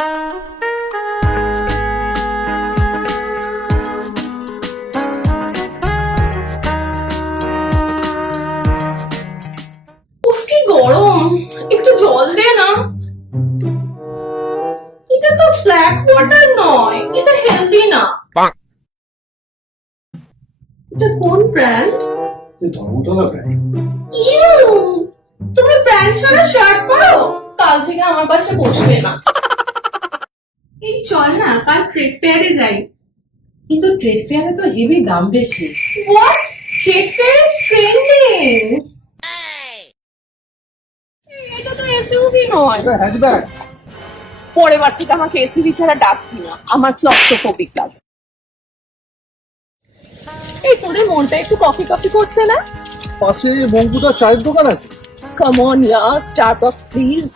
উফ কি গরম, একটু জল দে না। এটা তো ব্ল্যাক ওয়াটার নয়, এটা হেলদি না। এটা কোন ব্র্যান্ড? ধর্মতলা ব্র্যান্ড। ইউ, তুমি ব্র্যান্ড ছাড়া শার্ট পরো, কাল থেকে আমার পাশে বসবে না। এই চল না, কাল ট্রেড ফেয়ারে যাই। কিন্তু ট্রেড ফেয়ারে তো হেভি দাম বেশি। What? Trade fair is trending. এটা তো এসইউভি নয়। এটা হ্যাচব্যাক। পরের বার থেকে আমাকে এসইউভি ছাড়া ডাকবি না, আমার ক্লস্ট্রোফোবিক লাগে। এই তোদের মনটা একটু কফি কফি করছে না? পাশে মঙ্গুদা চায়ের দোকান আছে। কাম অন ইয়ার, স্টারবাকস প্লিজ।